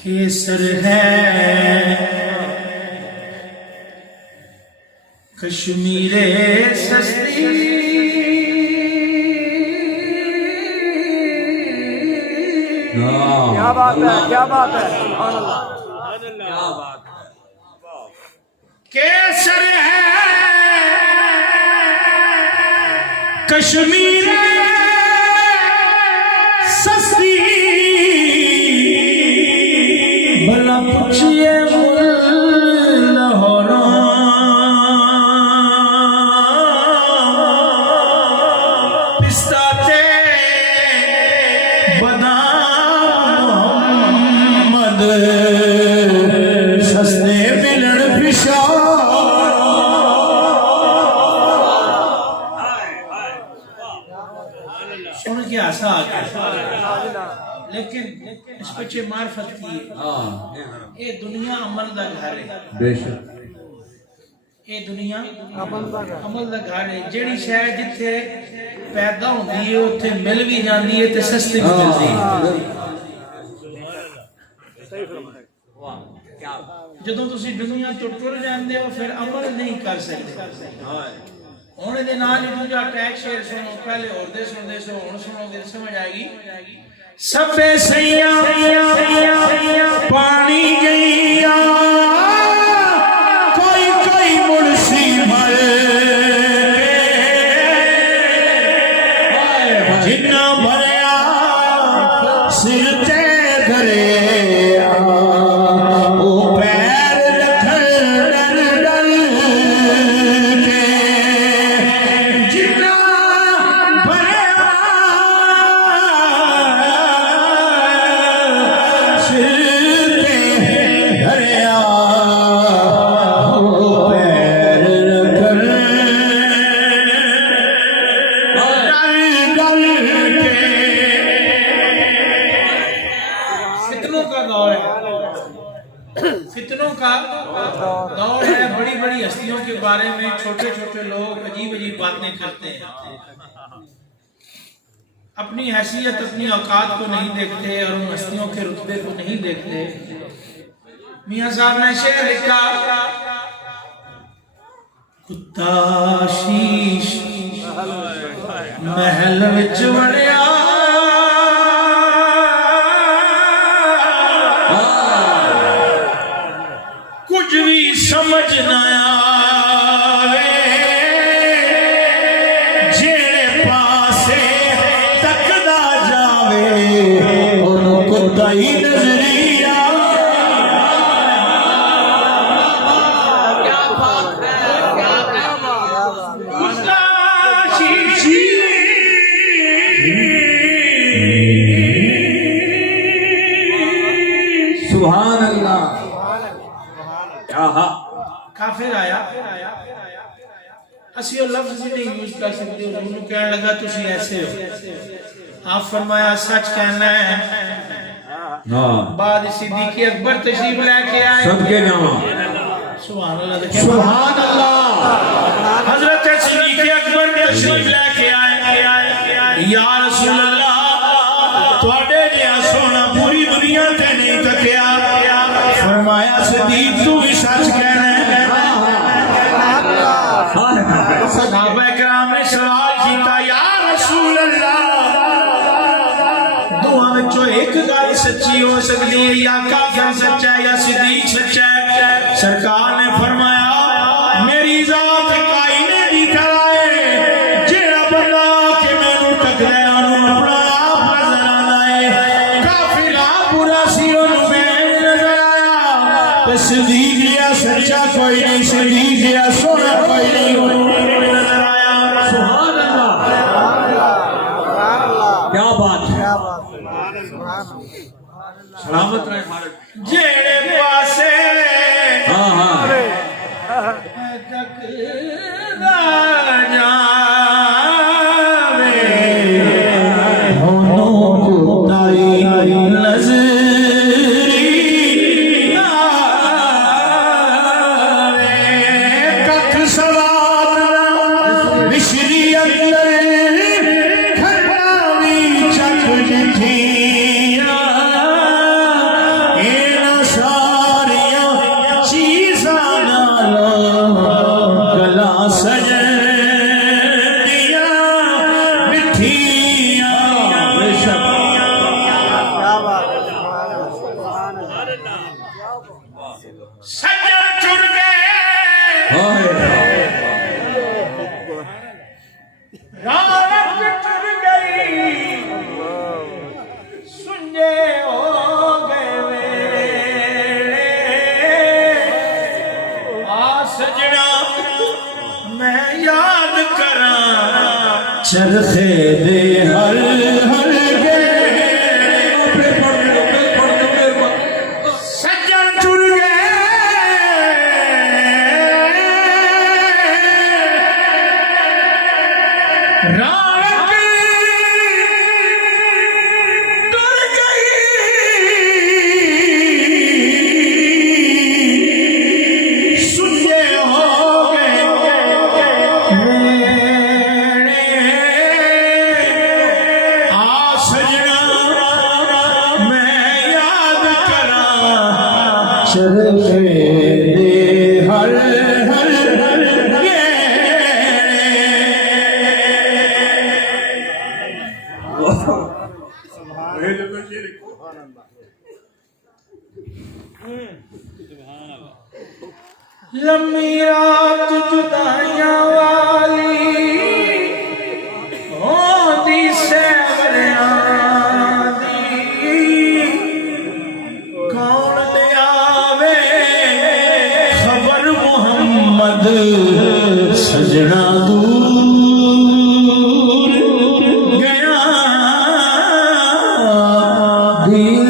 केसर है कश्मीरे सस्ती क्या बात है, क्या बात है, क्या बात है। केसर है कश्मीरे सस्ती भला पूछिए लाहौरा पिस्ता ते बादाम मोहम्मद सस्ते मिलन पिशा सुन के आशा आ गया लेकिन इस बच्चे मार्फत की ये दुनिया अमल दा घर है बेशक ये दुनिया अमल दा घर है जेड़ी शय जिथे पैदा होंदी है उत्थे मिल भी जांदी है ते सस्ती भी मिलदी है जदों तुसी दुनिया तो टुर जांदे हो फिर अमल नहीं कर सकते होने दे नाल ही दूजा टैग शेर सुनो पहले और दे सुनदे सो हुन सुनोगे समझ आएगी सबे सैया पानी गईया कोई कोई मुर्सी मर जिन्ना भरया सिर ते धरे फितनों का दौर है बड़ी बड़ी हस्तियों के बारे में छोटे छोटे लोग अजीब अजीब बातें करते हैं अपनी हैसियत अपनी औकात को नहीं देखते और उन हस्तियों के रुतबे को नहीं देखते मियां साहब ने शेर लिखा कुत्ता शीश महल विच वड़िया कुछ भी समझ ना आवे जेड़े पासे तकदा जावे ओनू कुत्ता ही नजरिया क्या बात है, क्या कुत्ता शीशी सुभान अल्लाह काफिर आया असी वो लफ्ज नहीं यूज कर सकते उन्होंने कहने लगा तुसी ऐसे हो आप फरमाया सच कहना है बाद सिद्दीक़ अकबर तशरीफ लेके आए सबके नाम सुभान अल्लाह सुभान अल्लाह हजरत सिद्दीक़ अकबर तशरीफ लेके आए या रसूल अल्लाह ਤੁਹਾਡੇ ਜਿਹਾ ਸੋਹਣਾ पूरी दुनिया ते नहीं तकिया फरमाया सिद्दीक़ तू भी सच कहना है सहाबा किराम ने सवाल किया या रसूल अल्लाह दोहां विचों एक गल सच्ची हो सकती है या काफिर सच्चा है या सिद्दीक़ सच्चा है सरकार ने फरमाया मेरी जात कायने दी तरह है जेड़ा बंदा के मैनू टकरा ओनू अपना आप नजर आना है काफिर बुरा सी ओनू मैं नजर आया ते सिद्दीक़ या सच्चा कोई नहीं सिद्दीक़ या सोना कोई नहीं नजर आया सुभान अल्लाह क्या बात है सलामत रहे भारत जेड़े पासे हाँ हाँ तकदा जावे ओनू कुताई नजरिया हाय रात चुर गई सुंजे हो गए वेले आ सजना मैं याद करा चरखे दे हर हर गए सज्जन चुर गए रात टुर गई सुने हो गए मेरे आ सजना मैं याद करा चरखे दे हर हर लम्बी रात जुदाइयां वाली होती सैवरियां दी कौन दे आवे खबर मोहम्मद सजना दूर गया दिल